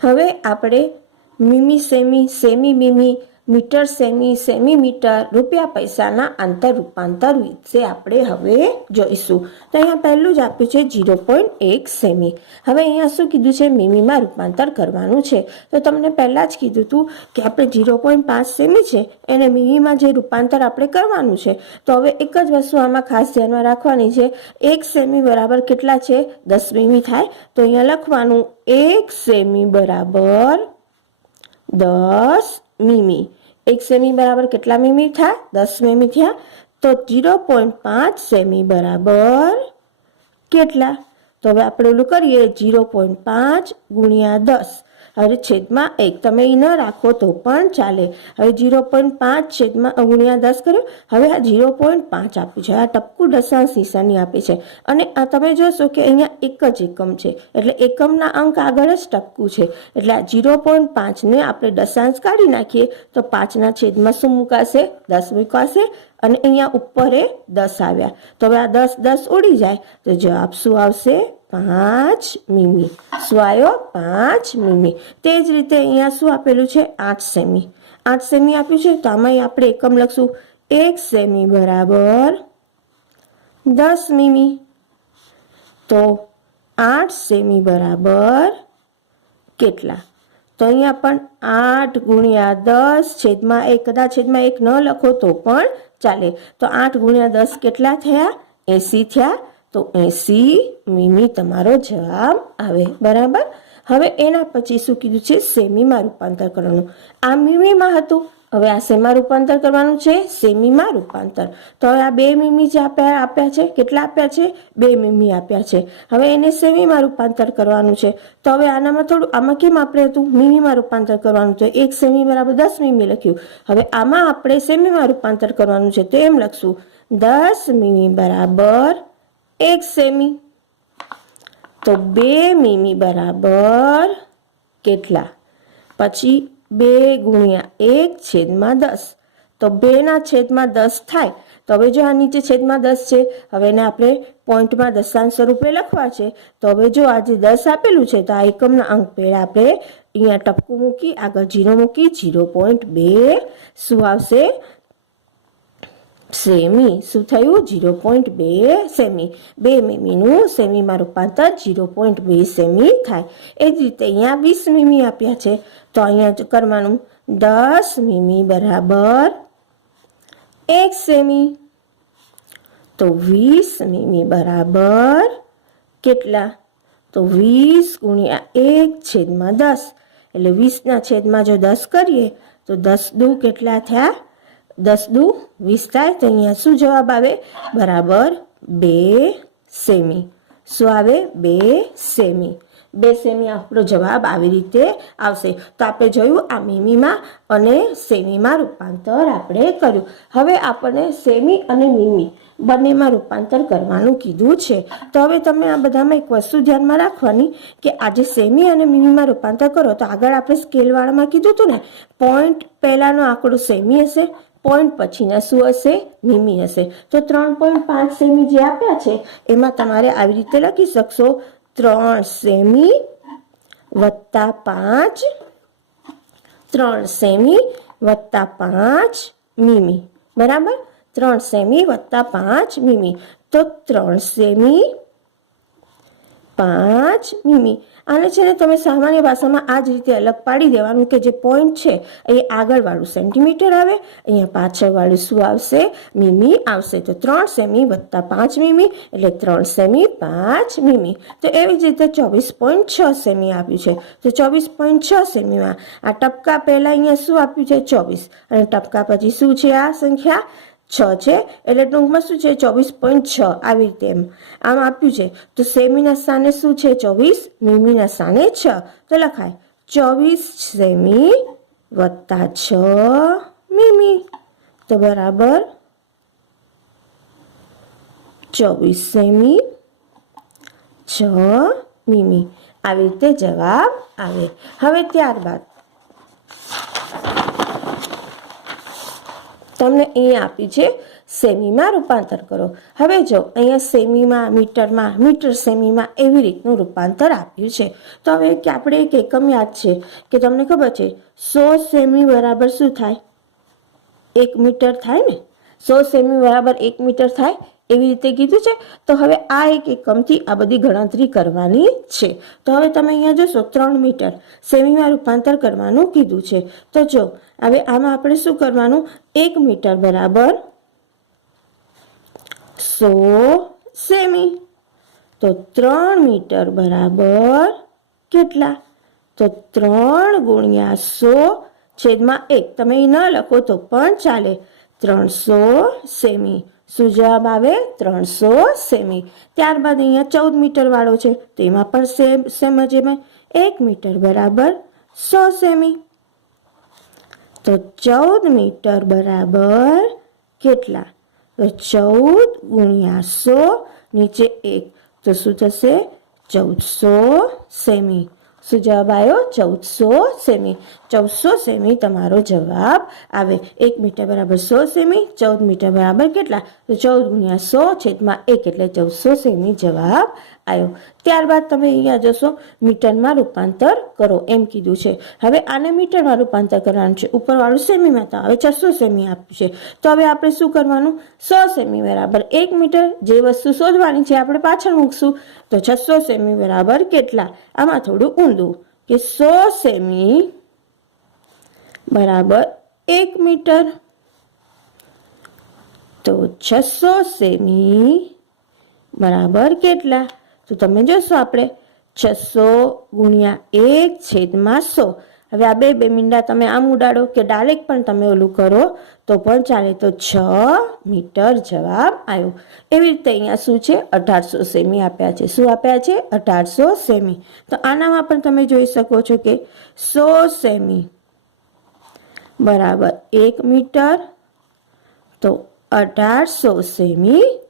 હવે આપણે મીમી સેમી સેમી મીમી મીટર, સેમી સેમી મીટર રૂપિયા પૈસાના આંતર રૂપાંતર વિશે આપણે હવે જોઈશું. તો અહીંયા પહેલું જ આપ્યું છે ઝીરો પોઈન્ટ એક સેમી. હવે અહીંયા શું કીધું છે? મીમીમાં રૂપાંતર કરવાનું છે. તો તમને પહેલાં જ કીધું હતું કે આપણે જીરો પોઈન્ટ પાંચ સેમી છે, એને મીમીમાં જે રૂપાંતર આપણે કરવાનું છે. તો હવે એક જ વસ્તુ આમાં ખાસ ધ્યાનમાં રાખવાની છે. એક સેમી બરાબર કેટલા છે? દસ મીમી થાય. તો અહીંયા લખવાનું એક સેમી બરાબર દસ મીમી. એક સેમી બરાબર કેટલા મીમી થયા? દસ મીમી થયા. તો જીરો પોઈન્ટ પાંચ સેમી બરાબર કેટલા? તો હવે આપણે ઓલું કરીએ. જીરો પોઈન્ટ પાંચ ગુણ્યા દસ. હવે છેદમાં એક તમે એ ન રાખો તો પણ ચાલે. હવે જીરો પોઈન્ટ પાંચ છેદમાં ગુણ્યા દસ કર્યો. હવે આ જીરો પોઈન્ટ પાંચ આપ્યું છે. આ ટપકું દશાંશ નિશાની આપે છે. અને આ તમે જોશો કે અહીંયા એક જ એકમ છે. એટલે એકમના અંક આગળ જ ટપકું છે. એટલે આ જીરો પોઈન્ટ પાંચને આપણે દશાંશ કાઢી નાખીએ તો પાંચના છેદમાં શું મુકાશે? દસ મુકાશે. અને અહીંયા ઉપર એ દસ આવ્યા. તો હવે આ દસ દસ ઉડી જાય. તો જવાબ શું આવશે? પાંચ મીમી. શું આવ્યો? પાંચ મીમી. તે જ રીતે અહીંયા શું આપેલું છે? આઠ સેમી. આઠ સેમી આપ્યું છે. તો આમાં આપણે એકમ લખશું. એક સેમી બરાબર દસ મીમી. તો આઠ સેમી બરાબર કેટલા? તો અહીંયા પણ આઠ ગુણ્યા દસ છેદમાં એક, કદાચ છેદમાં એક ન લખો તો પણ ચાલે. તો આઠ ગુણ્યા દસ કેટલા થયા? એંસી થયા. તો એંસી મીમી તમારો જવાબ આવે. બરાબર? હવે એના પછી શું કીધું છે? સેમીમાં રૂપાંતર કરવાનું. આ મીમીમાં હતું. હવે આ શેમાં રૂપાંતર કરવાનું છે? સેમીમાં રૂપાંતર. તો હવે આ બે મીમી જે આપ્યા આપ્યા છે, કેટલા આપ્યા છે? બે મીમી આપ્યા છે. હવે એને સેમીમાં રૂપાંતર કરવાનું છે. તો હવે આનામાં થોડું, આમાં કેમ આપણે હતું? મીમીમાં રૂપાંતર કરવાનું છે. એક સેમી બરાબર દસ મીમી લખ્યું. હવે આમાં આપણે સેમીમાં રૂપાંતર કરવાનું છે. તો એમ લખશું. દસ મીમી બરાબર એક સેમી. તો બે મીમી બરાબર કેટલા? પછી બે ગુણ્યા એક છેદમાં દસ. તો બેના છેદમાં દસ થાય. તો હવે જો આ નીચે છેદમાં દસ છે, હવે એને આપણે પોઈન્ટમાં દશાંશ સ્વરૂપે લખવા છે. તો હવે જો આ જે દસ આપેલું છે, તો આ એકમના અંક પહેલાં આપણે અહીંયા ટપકું મૂકી, આગળ જીરો મૂકી જીરો પોઈન્ટ બે શું આવશે? સેમી શું થયું? જીરો પોઈન્ટ બે સેમી. બે મીમીનું સેમીમાં રૂપાંતર જીરો પોઈન્ટ બે સેમી થાય. એ જ રીતે અહીંયા વીસ મીમી આપ્યા છે. તો અહીંયા કરવાનું. દસ મીમી બરાબર એક સેમી. તો વીસ મીમી બરાબર કેટલા? તો વીસ ગુણ્યા એક છેદમાં દસ. એટલે વીસના છેદમાં જો દસ કરીએ, તો દસ દુ કેટલા થયા? દસ દુ વીસ થાય તો અહીંયા શું જવાબ આવે? બરાબર, બે સેમી. શું આવે? બે સેમી. બે સેમી આપણો જવાબ આવી રીતે આવશે. તો આપણે જોયું આ મીમીમાં અને સેમીમાં રૂપાંતર આપણે કર્યું. હવે આપણને સેમી અને મીમી બંનેમાં રૂપાંતર કરવાનું કીધું છે. તો હવે તમે આ બધામાં એક વસ્તુ ધ્યાનમાં રાખવાની કે આજે સેમી અને મીમીમાં રૂપાંતર કરો તો આગળ આપણે સ્કેલવાળામાં કીધું હતું ને, પોઈન્ટ પહેલાંનો આંકડો સેમી હશે. પોઈન્ટ પછીના શું હશે, મીમી હશે. તો ત્રણ પોઈન્ટ પાંચ સેમી જે આપ્યા છે, એમાં તમારે આવી રીતે લખી શકશો. ત્રણ સેમી વત્તા પાંચ, ત્રણ સેમી વત્તા પાંચ મીમી. બરાબર? ત્રણ સેમી વત્તા પાંચ મીમી. તો ત્રણ સેમી પાંચ મીમી. આને છે ને તમે સામાન્ય ભાષામાં આ જ રીતે અલગ પાડી દેવાનું કે જે પોઈન્ટ છે, એ આગળવાળું સેન્ટીમીટર આવે, અહીંયા પાછળવાળું શું આવશે? મીમી આવશે. તો ત્રણ સેમી વત્તા પાંચ મીમી, એટલે ત્રણ સેમી પાંચ મીમી. તો એવી જ રીતે ચોવીસ પોઈન્ટ છ સેમી આપ્યું છે. તો ચોવીસ પોઈન્ટ છ સેમીમાં આ ટપકા પહેલાં અહીંયા શું આપ્યું છે? ચોવીસ. અને ટપકા પછી શું છે આ સંખ્યા? છ છે. એટલે ટૂંકમાં શું છે? ચોવીસ પોઈન્ટ છ આવી રીતે એમ. આમ આપ્યું છે. તો સેમીના સ્થાને શું છે? ચોવીસ. મીમીના સ્થાને છ. તો લખાય. ચોવીસ સેમી વત્તા છ મીમી. તો બરાબર ચોવીસ સેમી છ મીમી. આવી રીતે જવાબ આવે. હવે ત્યારબાદ તમને અહીંયા આપ્યું છે, સેમીમાં રૂપાંતર કરો. હવે જો અહીંયા સેમીમાં, મીટરમાં, મીટર સેમીમાં એવી રીતનું રૂપાંતર આપ્યું છે, તો હવે કે આપણે એક એકમ યાદ છે કે તમને ખબર છે, સો સેમી બરાબર શું થાય? એક મીટર થાય ને? સો સેમી બરાબર એક મીટર થાય? એવી રીતે કીધું છે. તો હવે આ એક એકમથી આ બધી ગણતરી કરવાની છે. તો હવે તમે અહીંયા જોશો, ત્રણ મીટર સેમીમાં રૂપાંતર કરવાનું કીધું છે. તો જો, હવે આમાં આપણે શું કરવાનું? એક મીટર બરાબર સો સેમી. તો ત્રણ મીટર બરાબર કેટલા? તો ત્રણ ગુણ્યા સો છેદમાં એક. તમે ન લખો તો પણ ચાલે. ત્રણસો સેમી. શું જવાબ આવે? ત્રણસો સેમી. ત્યારબાદ અહીંયા ચૌદ મીટર વાળો છે. તેમાં પણ સેમ સેમ જ એમ. એક મીટર બરાબર સો સેમી. તો ચૌદ મીટર બરાબર કેટલા? તો ચૌદ ગુણ્યા સો, નીચે એક. તો શું થશે? ચૌદસો સેમી. શું જવાબ આવ્યો? ચૌદસો સેમી. ચૌદસો સેમી તમારો જવાબ આવે. એક મીટર બરાબર સો સેમી, ચૌદ મીટર બરાબર કેટલા? તો ચૌદ ગુણ્યા સો છેદમાં એક એટલે ચૌદસો સેમી જવાબ આવ્યો. ત્યારબાદ તમે અહીંયા જશો, મીટરમાં રૂપાંતર કરો. એમ કીધું છે. હવે આને મીટરમાં રૂપાંતર કરવાનું છે. ઉપરવાળું સેમીમાં તો હવે છસો સેમી આપ્યું છે. તો હવે આપણે શું કરવાનું? સો સેમી બરાબર એક મીટર જે વસ્તુ શોધવાની છે આપણે પાછળ મૂકશું. તો છસો સેમી બરાબર કેટલા? આમાં થોડું ઊંધું કે સો સેમી બરાબર એક મીટર. તો છસો સેમી. બરાબર કેટલા? તો તમે જોશો આપણે. છસો ગુણ્યા એક છેદમાં સો. હવે આ બે બે મીંડા તમે આમ ઉડાડો કે ડાયરેક્ટ પણ તમે ઓલું કરો, તો પણ ચાલે. તો છ મીટર જવાબ આવ્યો. એવી રીતે અહીંયા શું છે? અઢારસો સેમી આપ્યા છે. શું આપ્યા છે? અઢારસો સેમી. તો આનામાં પણ તમે જોઈ શકો છો કે સો સેમી બરાબર. એક મીટર, તો અઢારસો સેમી,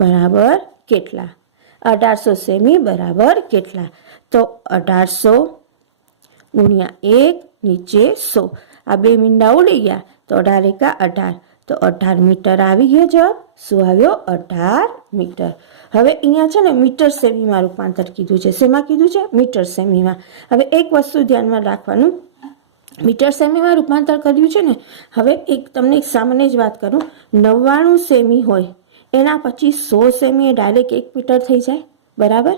બરાબર, કેટલા? અઢારસો સેમી, બરાબર, કેટલા? તો અઢારસો ગુણ્યા એક નીચે સો. આ બે મીંડા ઉડી ગયા, તો અઢાર એકા અઢાર. તો અઢાર મીટર આવી ગયો જવાબ. શું આવ્યો? અઢાર મીટર. હવે અહીંયા છે ને મીટર સેમીમાં રૂપાંતર કીધું છે. શેમાં કીધું છે? મીટર સેમીમાં. હવે એક વસ્તુ ધ્યાનમાં રાખવાનું. મીટર સેમીમાં રૂપાંતર કર્યું છે ને? હવે એક તમને સામાન્ય જ વાત કરું. નવ્વાણું સેમી હોય, એના પછી સો સેમી એ ડાયરેક્ટ એક મીટર થઈ જાય. બરાબર?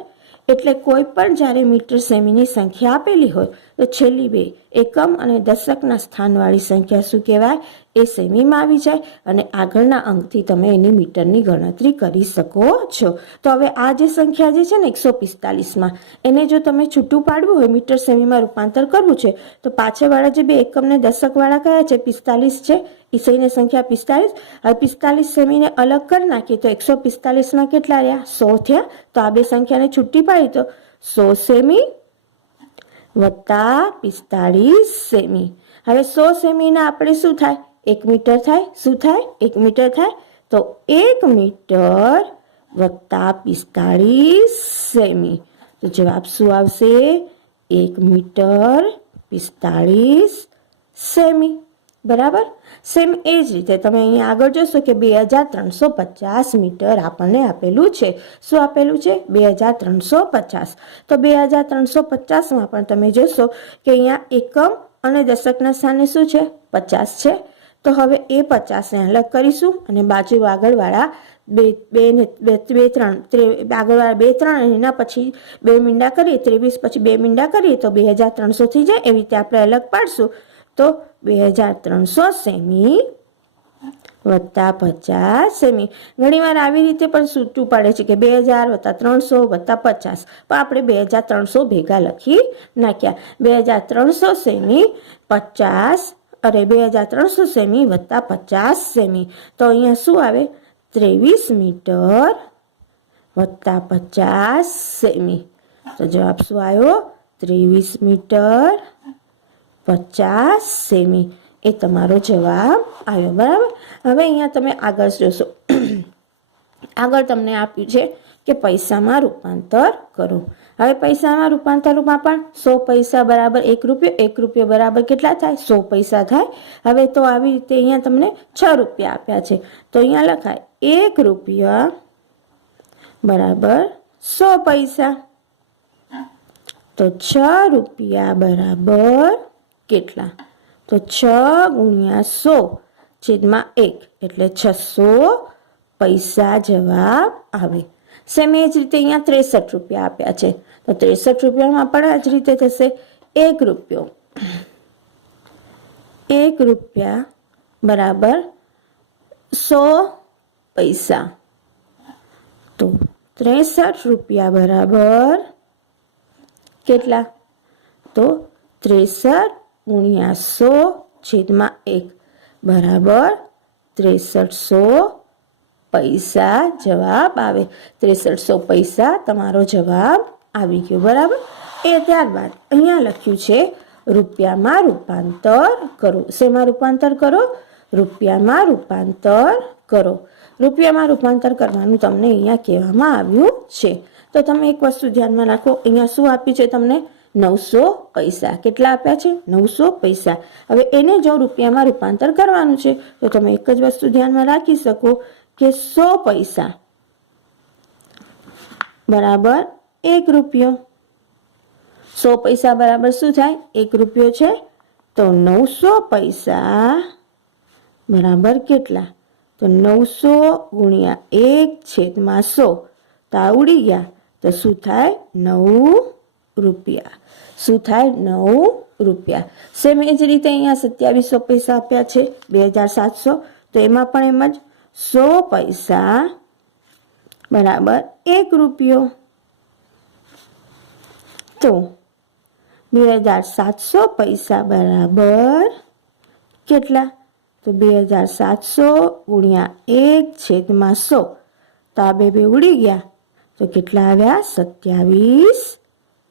એટલે કોઈ પણ જ્યારે મીટર સેમીની સંખ્યા આપેલી હોય તો છેલ્લી બે, એકમ અને દશકના સ્થાનવાળી સંખ્યા શું કહેવાય? એ સેમીમાં આવી જાય અને આગળના અંકથી તમે એની મીટરની ગણતરી કરી શકો છો. તો હવે આ જે સંખ્યા જે છે ને એકસો પિસ્તાલીસમાં, એને જો તમે છૂટું પાડવું હોય, મીટર સેમીમાં રૂપાંતર કરવું છે, તો પાછળવાળા જે બે એકમને દશકવાળા કયા છે? પિસ્તાલીસ છે. ઈસઈની સંખ્યા પિસ્તાલીસ. હવે પિસ્તાલીસ સેમીને અલગ કરી નાખીએ તો એકસો પિસ્તાલીસમાં કેટલા રહ્યા? સો થયા. તો આ બે સંખ્યાને છૂટી પાડી તો સો સેમી વત્તા પિસ્તાળીસ સેમી. હવે સો સેમીના આપણે શું થાય? એક મીટર થાય. શું થાય? એક મીટર થાય. તો એક મીટર વત્તા પિસ્તાળીસ સેમી. તો જવાબ શું આવશે? એક મીટર પિસ્તાળીસ સેમી. બરાબર? સેમ એ જ રીતે તમે અહીંયા આગળ જોશો કે બે હજાર ત્રણસો પચાસ મીટર આપણને આપેલું છે. શું આપેલું છે? બે હજાર ત્રણસો પચાસ. તો બે હજાર ત્રણસો પચાસમાં પણ તમે જોશો કે અહીંયા એકમ અને દશકના સ્થાને શું છે? પચાસ છે. તો હવે એ પચાસને અલગ કરીશું અને બાજુ આગળવાળા બે બે બે બે, ત્રણ આગળવાળા બે, ત્રણ અને એના પછી બે મીંડા કરીએ, ત્રેવીસ પછી બે મીંડા કરીએ તો બે હજાર ત્રણસો થઈ જાય. એવી રીતે આપણે અલગ પાડશું. તો બે હજાર ત્રણસો સેમી વત્તા પચાસ સેમી. ઘણીવાર આવી રીતે પણ સૂચવું પાડે છે કે બે હજાર વત્તા ત્રણસો વત્તા પચાસ. પણ આપણે બે હજાર ત્રણસો ભેગા લખી નાખ્યા. બે હજાર ત્રણસો સેમી પચાસ અરે બે હજાર ત્રણસો સેમી વત્તા પચાસ સેમી. તો અહીંયા શું આવે? ત્રેવીસ મીટર વત્તા પચાસ સેમી. તો જવાબ શું આવ્યો? ત્રેવીસ મીટર પચાસ સેમી. એ તમારો જવાબ આવ્યો, બરાબર? હવે અહીંયા તમે આગળ જોશો. આગળ તમને આપ્યું છે કે પૈસામાં રૂપાંતર કરો. હવે પૈસામાં રૂપાંતરમાં પણ સો પૈસા બરાબર એક રૂપિયો એક રૂપિયો બરાબર કેટલા થાય? સો પૈસા થાય. હવે તો આવી રીતે અહીંયા તમને છ રૂપિયા આપ્યા છે. તો અહીંયા લખાય, એક રૂપિયા બરાબર સો પૈસા. તો છ રૂપિયા બરાબર કેટલા? તો છ ગુણ્યા સો છેદમાં એક એટલે છસો પૈસા જવાબ આવે. સેમ જ રીતે અહીંયા ત્રેસઠ રૂપિયા આપ્યા છે. તો ત્રેસઠ રૂપિયામાં પણ આ જ રીતે થશે. એક રૂપિયો. એક રૂપિયા બરાબર સો પૈસા. તો ત્રેસઠ રૂપિયા બરાબર કેટલા? તો ત્રેસઠ ગુણ્યા સો છેદમાં એક. બરાબર? ત્રેસઠસો પૈસા જવાબ આવે. ત્રેસઠસો પૈસા તમારો જવાબ આવી ગયો. બરાબર? એ ત્યારબાદ અહીંયા લખ્યું છે, રૂપિયામાં રૂપાંતર કરો. શેમાં રૂપાંતર કરો? રૂપિયામાં રૂપાંતર કરો. રૂપિયામાં રૂપાંતર કરવાનું તમને અહીંયા કહેવામાં આવ્યું છે. તો તમે એક વસ્તુ ધ્યાનમાં રાખો, અહીંયા શું આપ્યું છે તમને? નવસો પૈસા. કેટલા આપ્યા છે? નવસો પૈસા. હવે એને જો રૂપિયામાં રૂપાંતર કરવાનું છે. તો તમે એક જ વસ્તુ ધ્યાનમાં રાખી શકો કે સો પૈસા. બરાબર એક રૂપિયો. સો પૈસા બરાબર શું થાય? એક રૂપિયો છે. તો નવસો પૈસા બરાબર કેટલા? તો નવસો ગુણ્યા એક છેદમાં સો. તો આવડી ગયા. તો શું થાય? નવ રૂપિયા. શું થાય? નવ રૂપિયા. સેમ એ જ રીતે અહીંયા સત્યાવીસો પૈસા આપ્યા છે, બે હજાર સાતસો, તો એમાં પણ એમ જ સો પૈસા બરાબર એક રૂપિયો. તો બે હજાર સાતસો પૈસા બરાબર કેટલા? તો બે હજાર સાતસો ગુણ્યા એક છેદમાં સો. તો આ બે બે ઉડી ગયા. તો કેટલા આવ્યા? સત્યાવીસ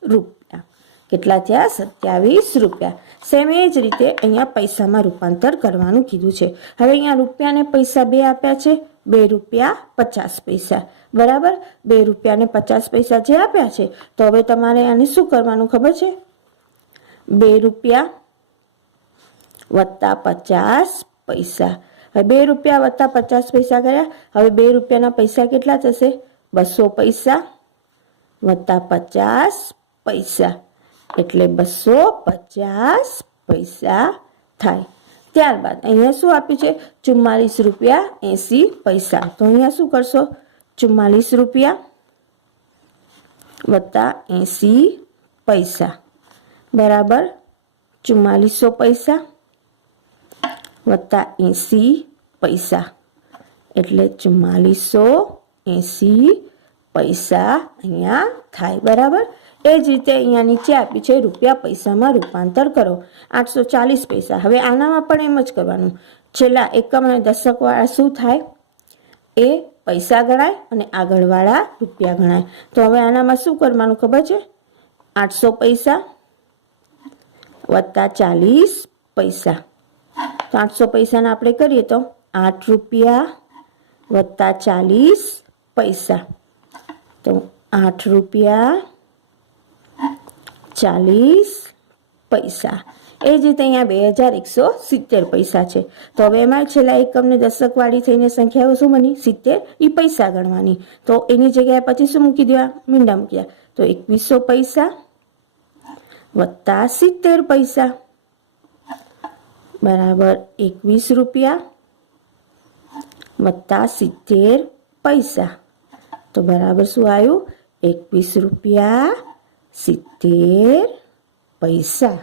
રૂપિયા. કેટલા થયા? સત્યાવીસ રૂપિયા. સેમ એ જ રીતે અહીંયા પૈસામાં રૂપાંતર કરવાનું કીધું છે. હવે અહીંયા રૂપિયાને પૈસા બે આપ્યા છે. બે રૂપિયા પચાસ પૈસા. બરાબર? બે રૂપિયાને પચાસ પૈસા જે આપ્યા છે, તો હવે તમારે આને શું કરવાનું ખબર છે? બે રૂપિયા વત્તા પચાસ પૈસા. હવે બે રૂપિયા વત્તા પચાસ પૈસા કર્યા. હવે બે રૂપિયાના પૈસા કેટલા થશે? બસો પૈસા વત્તા પચાસ પૈસા. એટલે બસો પચાસ પૈસા થાય. ત્યારબાદ અહીંયા શું આપ્યું છે? ચુમ્માલીસ રૂપિયા એંસી પૈસા. તો અહીંયા શું કરશો? ચુમ્માલીસ રૂપિયા વત્તા એંસી પૈસા. બરાબર? ચુમ્માલીસો પૈસા વત્તા એંસી પૈસા. એટલે ચુમ્માલીસો એંસી પૈસા અહીંયા થાય. બરાબર? એ જ રીતે અહીંયા નીચે આપી છે રૂપિયા પૈસામાં રૂપાંતર કરો. આઠસો ચાલીસ પૈસા. હવે આનામાં પણ એમ જ કરવાનું. છેલ્લા એકમ અને દશકવાળા શું થાય? એ પૈસા ગણાય અને આગળવાળા રૂપિયા ગણાય. તો હવે આનામાં શું કરવાનું ખબર છે? આઠસો પૈસા વત્તા ચાલીસ પૈસા. તો આઠસો પૈસાના આપણે કરીએ તો આઠ રૂપિયા વત્તા ચાલીસ પૈસા. તો આઠ રૂપિયા ચાલીસ પૈસા. એ જ રીતે અહીંયા બે હજાર એકસો સિત્તેર પૈસા છે. તો હવે એમાં છેલ્લા એકમને દશકવાળી થઈને સંખ્યાઓ શું બની? સિત્તેર. એ પૈસા ગણવાની. તો એની જગ્યાએ પછી શું મૂકી દેવા? મીંડા મૂક્યા તો એકવીસો પૈસા વત્તા સિત્તેર પૈસા. બરાબર એકવીસ રૂપિયા વત્તા સિત્તેર પૈસા. તો બરાબર શું આવ્યું? એકવીસ રૂપિયા સિત્તેર પૈસા.